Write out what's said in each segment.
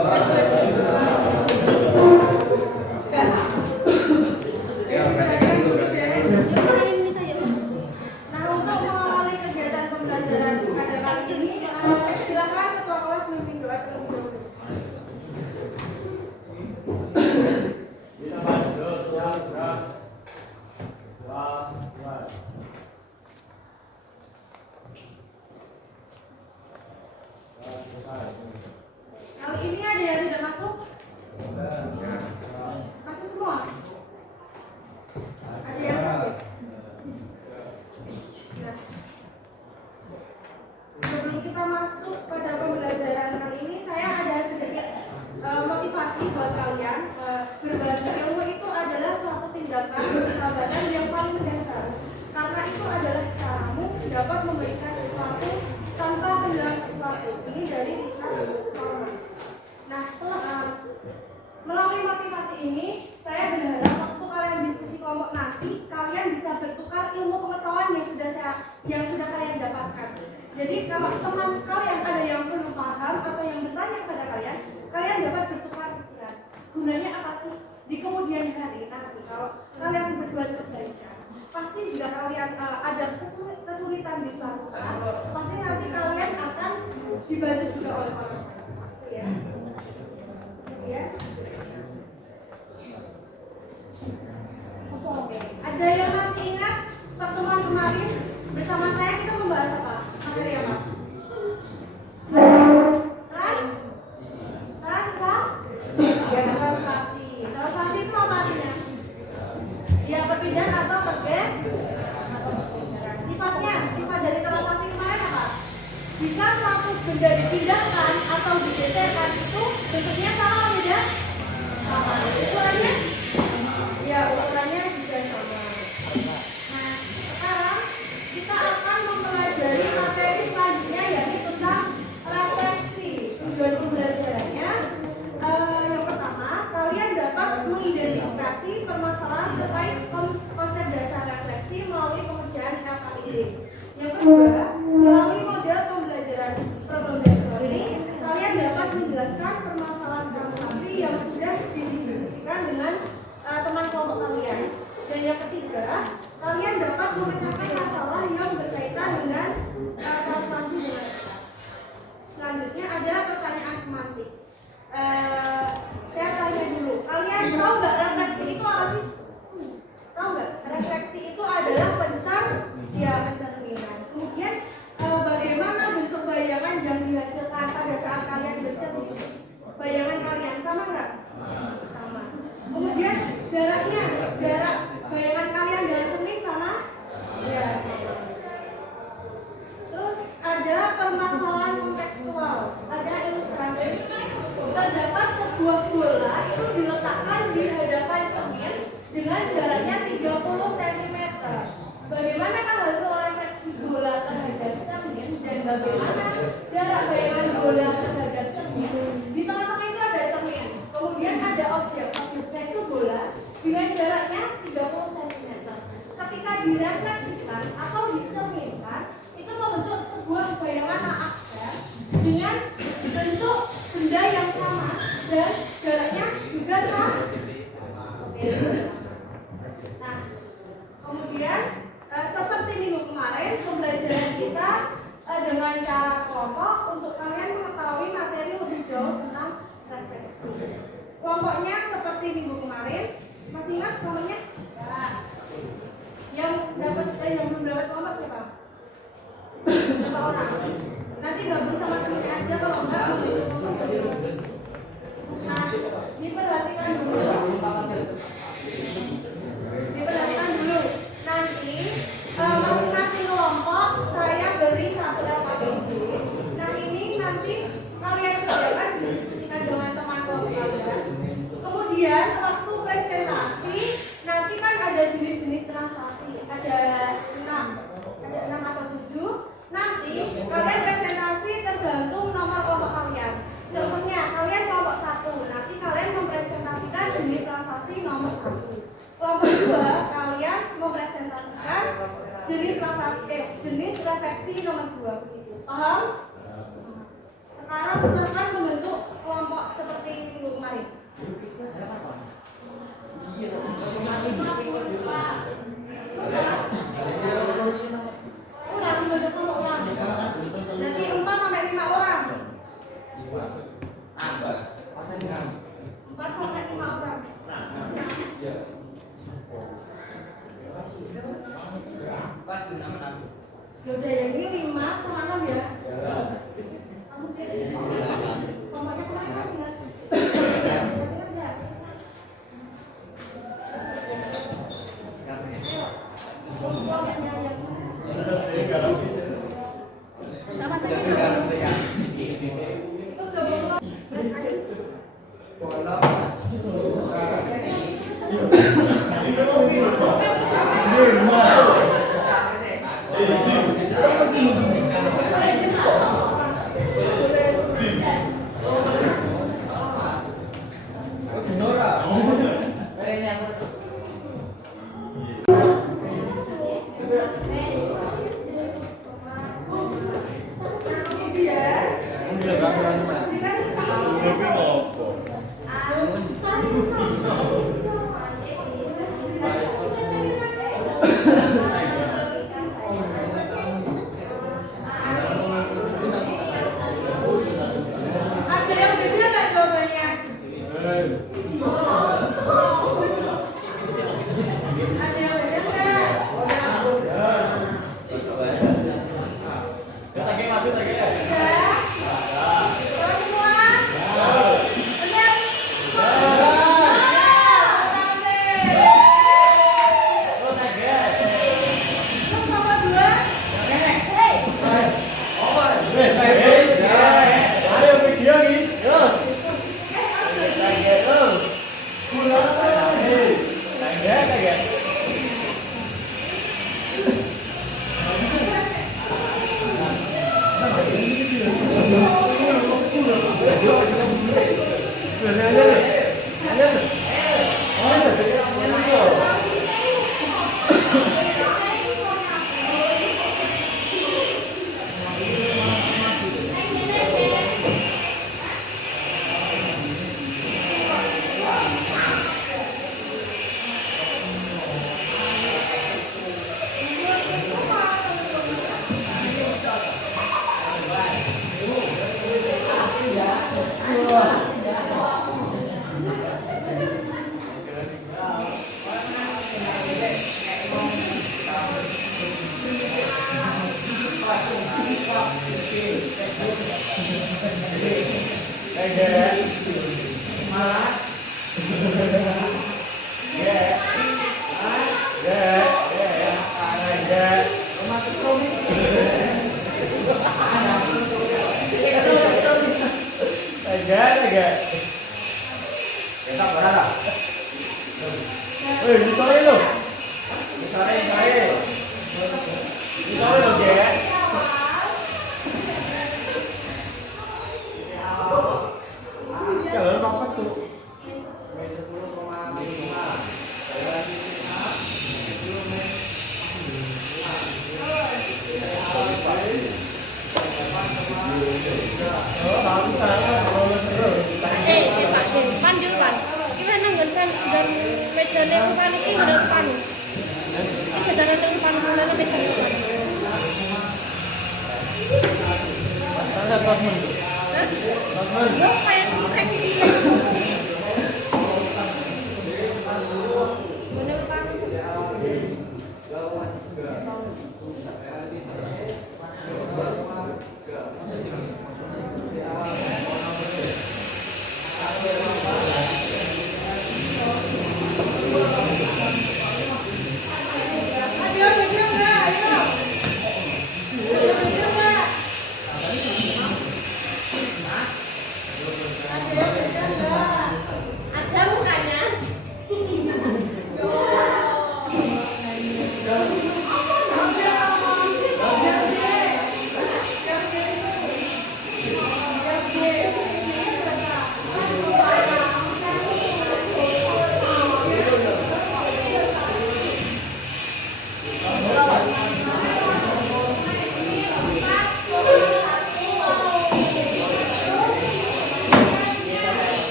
Nah, untuk mengawali kegiatan pembelajaran pada kali ini, silakan ketua kelas memimpin doa terlebih dahulu. Kali ini ada yang tidak masuk? Masuk semua? Ada yang masuk? Nah, sebelum kita masuk pada pembelajaran kali ini, saya ada sedikit motivasi buat kalian. Berbagi ilmu itu adalah suatu tindakan persahabatan yang paling mendasar, karena itu adalah caramu dapat memberikan sesuatu tanpa kehilangan sesuatu. Ini dari Richard Stallman. Nah, melalui motivasi ini, saya berharap waktu kalian diskusi kelompok nanti, kalian bisa bertukar ilmu pengetahuan yang sudah kalian dapatkan. Jadi kalau teman kalian ada yang belum paham atau yang bertanya kepada kalian, kalian dapat bertukar pikiran. Gunanya apa sih? Di kemudian hari nanti, kalau kalian berbuat kebaikan, pasti jika kalian ada kesulitan di suatu saat, pasti nanti kalian akan dibantu juga oleh orang lain. Ya. Oke. Ada yang masih ingat pertemuan kemarin bersama saya kita membahas apa? Materi apa? Translasi. Translasi itu apa artinya? Ya, perpindahan atau pergeseran. Sifatnya, sifat dari translasi kemarin apa? Jika suatu benda dipindahkan atau digeserkan itu bentuknya sama atau beda? Sama. Ukurannya? Ya, ukurannya juga sama. Nah, sekarang kita akan mempelajari materi selanjutnya yaitu tentang refleksi. Tujuan pembelajarannya yang pertama, kalian dapat mengidentifikasi permasalahan terkait konsep dasar refleksi melalui pengerjaan LKID. Yang kedua, melalui model pembelajaran problem based learning, kalian dapat menjelaskan permasalahan transaksi yang sudah didiskusikan dengan teman kelompok kalian. Dan yang ketiga, kalian dapat memecahkan masalah yang berkaitan dengan transaksi dengan data. Selanjutnya ada pertanyaan semantik. Saya tanya dulu, kalian tahu nggak refleksi itu apa sih? Tahu nggak? Refleksi itu adalah pencerminan. Kemudian bagaimana bentuk bayangan yang dihasilkan pada saat kalian bercermin? Bayangan kalian sama nggak? Sama. Kemudian jarak bayangan kalian dengan cermin sama? Ya. Terus ada permasalahan kontekstual, ada ilustrasi. Terdapat sebuah bola itu diletakkan di hadapan cermin dengan jaraknya 30 cm. Bagaimana hasil refleksi bola terhadap cermin dan bagaimana jarak bayangan bola terhadap cermin? Di tengah-tengah itu ada cermin. Kemudian ada objeknya itu bola dengan jaraknya 30 cm. Ketika direfleksikan atau dicerminkan, itu membentuk sebuah bayangan akser dengan bentuk benda yang sama dan jaraknya juga sama. Oke. Nah, kemudian seperti minggu kemarin pembelajaran kita dengan cara kelompok untuk kalian mengetahui materi lebih jauh tentang refleksi. Kelompoknya seperti minggu kemarin, masih ingat kelompoknya? Ya. Yang belum dapat kelompok siapa? Berapa orang? Nanti gabung sama temennya aja, kalau enggak nah, diperhatikan dulu. Nanti masing-masing kelompok saya beri satu LKPD. Nah, ini nanti kalian kerjakan didiskusikan dengan teman kelompok kalian. Kemudian waktu presentasi nanti kan ada jenis-jenis transaksi, ada 6 atau 7. Nanti kalian presentasi tergantung nomor kelompok kalian. Contohnya kalian kelompok 1, nanti kalian mempresentasikan jenis transaksi nomor 1. Kelompok 2 kalian mempresentasikan jenis refleksi nomor 2 begitu. Paham? Sekarang silakan membentuk kelompok seperti minggu kemarin? Ulang, belajar kamu ulang. Berarti 4 sampai 5 orang. 4 sampai 5 orang. Yaudah, yang ini 5 sama 6 ya. Kamu pilih. Nomornya kemarin masih ingat? Masih ingat?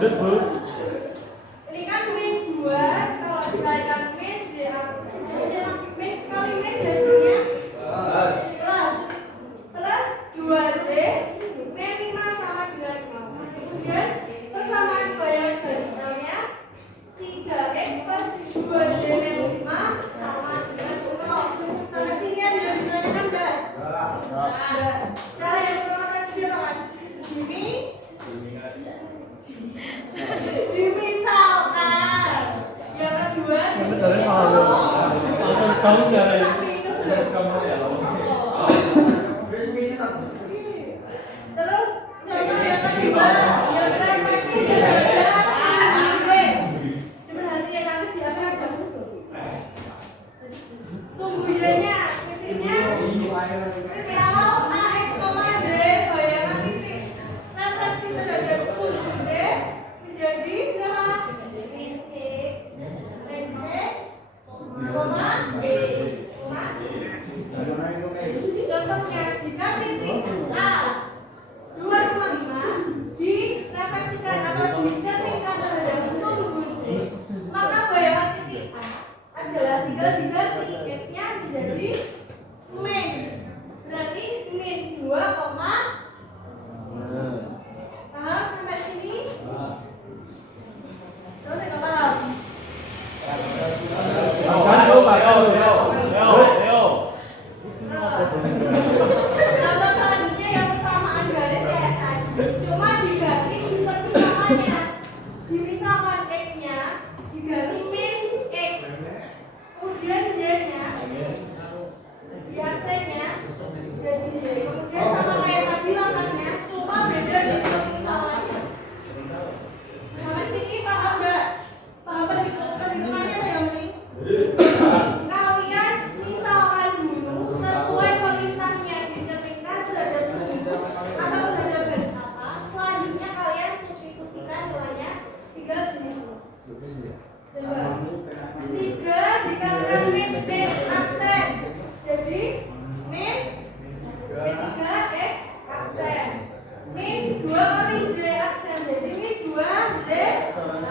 Ini kan min 2, kalau dikalikan min Z aksen. Min kali min jadinya plus. Terus 2Z min 5 sama dengan 0. Kemudian persamaan bayangan garis bawahnya 3x plus 2Z min 5 sama dengan 0. Sampai sini ada yang ditanyakan enggak? Enggak. Cara yang pertama tadi dia apa? Dimisalkan. Yang kedua terus contoh yang kedua yang refleksi terhadap berarti yang nanti diambil ada musuh sumbunya titiknya titik awal AX, D bayangan titik refleksi terhadap sumbu D menjadi berapa? Min X koma B koma contohnya jika titik A 2,5 direfleksikan atau dicerminkan terhadap sumbu Z, maka bayangan titik A adalah tinggal diganti X-nya menjadi min, berarti min 2, paham sampai sini? Terus nggak paham? Contoh selanjutnya yang persamaan garis kayak tadi, cuma diganti seperti namanya. Dimisalkan X-nya diganti min X, kemudian Y-nya di aksennya jadi Y, kemudian sama kayak tadi langkahnya, cuma beda di permisalannya. Sampai sini paham nggak? Paham perhitungannya apa yang penting? Kalian misalkan dulu sesuai perintahnya dicerminkan terhadap sumbu atau terhadap garis apa, selanjutnya kalian substitusikan nilainya 3 begini. Coba 3 dikalikan min X aksen jadi min 3X aksen, min 2 kali Z aksen jadi min 2Z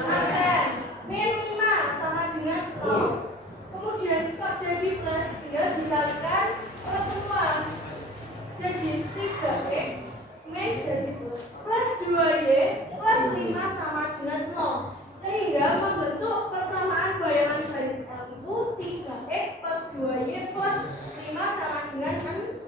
aksen, min 5 sama dengan 0. Kemudian kok jadi plus, tinggal dikalikan plus semua jadi 3X min jadi plus 2Y plus 5 sama dengan 0, sehingga membentuk persamaan bayangan garis L itu 3X plus 2Y plus 5 sama dengan 0.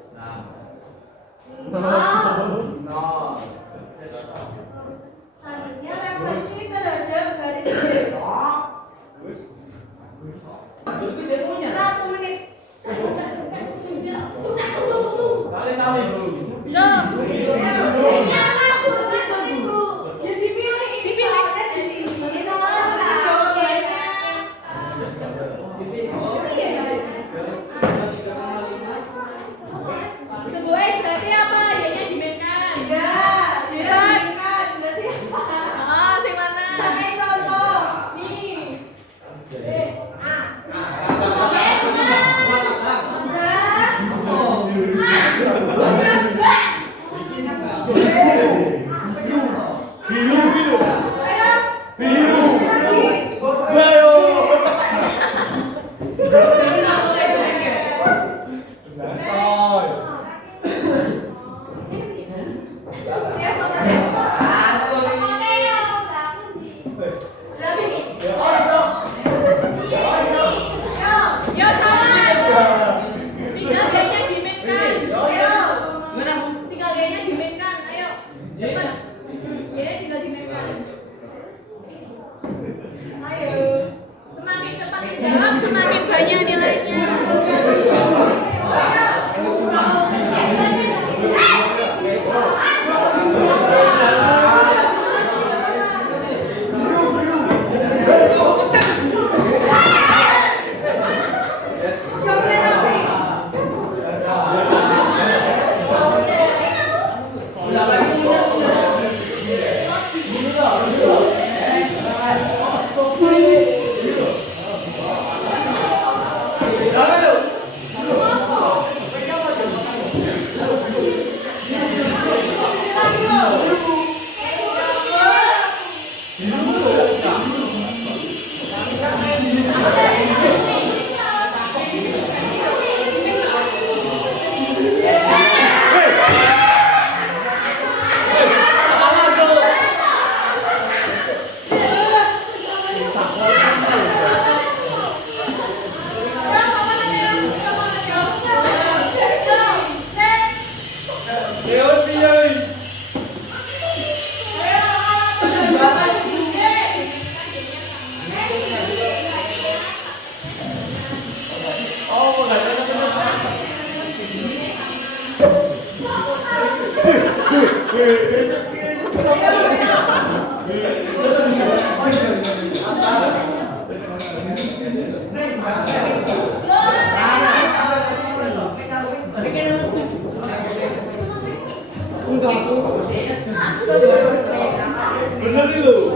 Bener nih lu.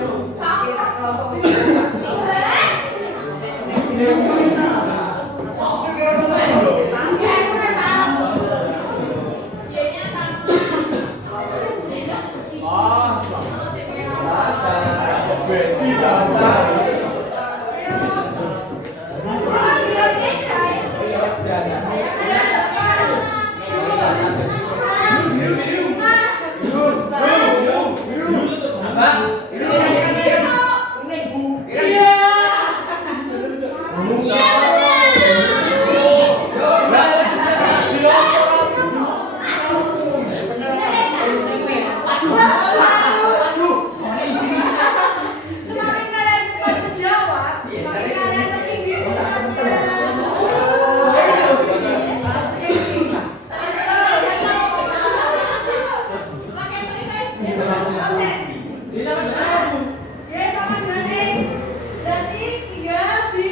Semakin kalian cepat menjawab, semakin kalian tertinggi hukumannya. Ya, sama dengan X. Berarti 3 di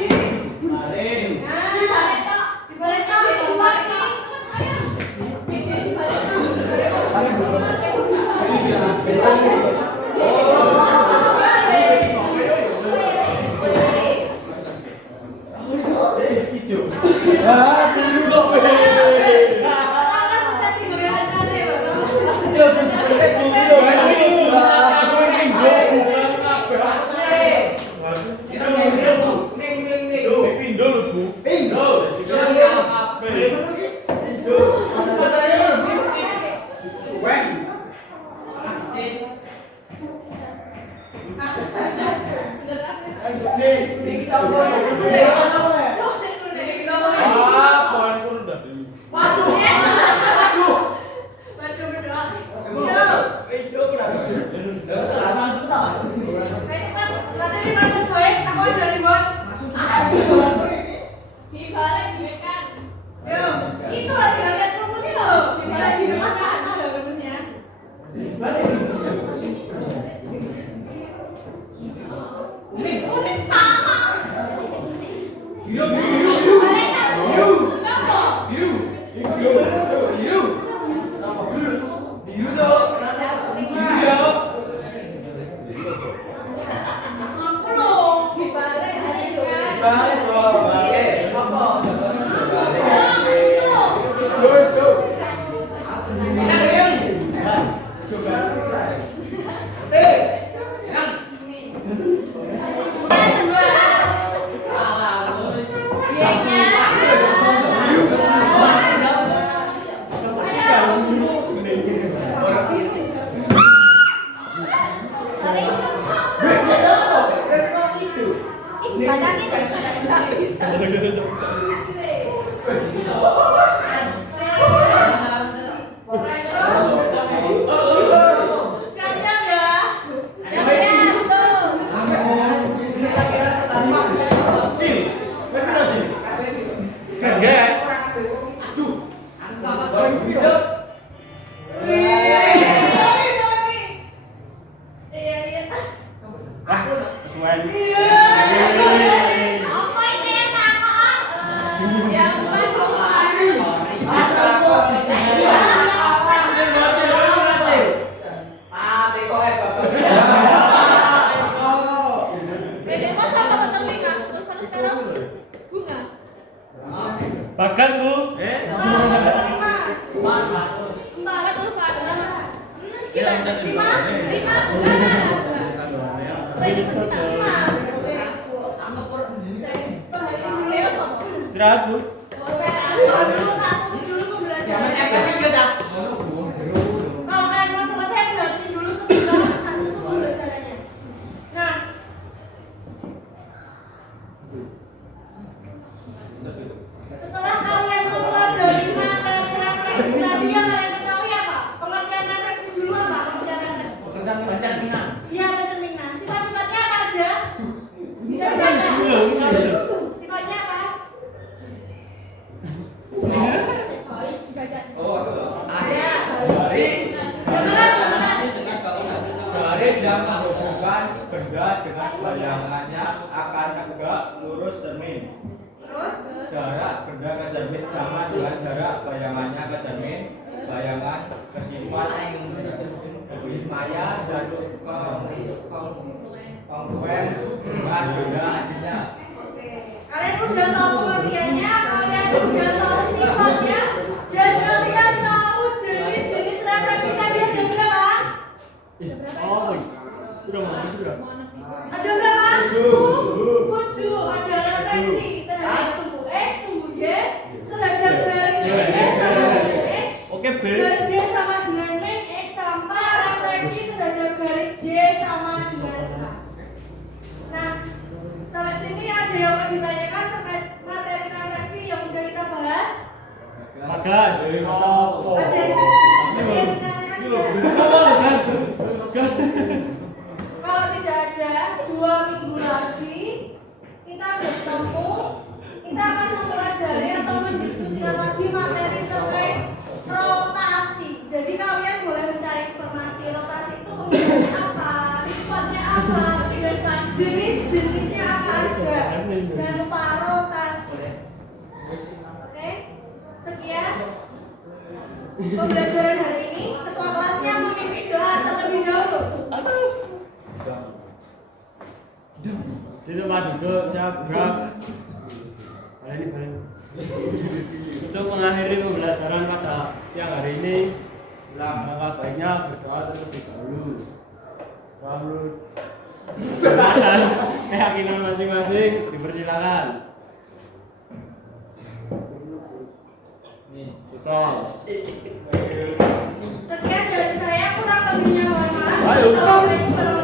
dibalik itu lagi harga rumus loh. Dibalik di depan kan ada rumusnya. Bagas bu. Istirahat bu. Kalau kalian mau selesai berarti dulu sebentar satu tuh pembelajarannya. Nah, setelah kalian keluar dari materi refleksi tadi yang kalian ketahui apa? Pengertian refleksi dulu apa? Pengertian refleksi. Pencerminan. Iya, pencerminan. Sifat-sifatnya apa aja? Bisa dibaca. Sifatnya apa? Garis yang menghubungkan benda dengan bayangannya akan tegak lurus cermin. Terus Jarak benda ke cermin sama dengan jarak bayangannya ke cermin. Bayangan kesimpan Maya dan kongruen dan juga hasilnya. Oke. Kalian udah tahu pengertiannya, kalian udah tahu sifatnya, dan kalian tahu jenis-jenis refleksi tadi ada berapa? Oh, sudah mana sudah? Ada berapa? 7. Ada refleksi terhadap sumbu X, sumbu Y, terhadap garis Y sama garis X. Oke, B. Garis Y sama dengan min X sampai refleksi terhadap garis Y sama dengan K. Nah, sampai sini ada yang mau ditanyakan terkait materi refleksi yang udah kita bahas? Ada jadi apa? Ada yang ditanyakan nggak? Kalau tidak ada, 2 minggu lagi kita bertemu, kita akan mempelajari atau mendiskusikan lagi materi terkait rotasi. Jadi kalian boleh mencari informasi rotasi itu penggunaannya apa, sifatnya apa, dan jenis-jenisnya apa aja. Jangan lupa rotasi. Oke, sekian pembelajaran hari ini. Ketua kelasnya memimpin doa terlebih dahulu. Di tempat duduk siap gerak. Kalian ini. Untuk mengakhiri pembelajaran pada siang hari ini, langkah baiknya berdoa terlebih dahulu. Lalu keyakinan masing-masing dipersilakan. Bisa. Sekian dari saya, kurang lebihnya mohon maaf. Ayo. Assalamualaikum warahmatullahi wabarakatuh.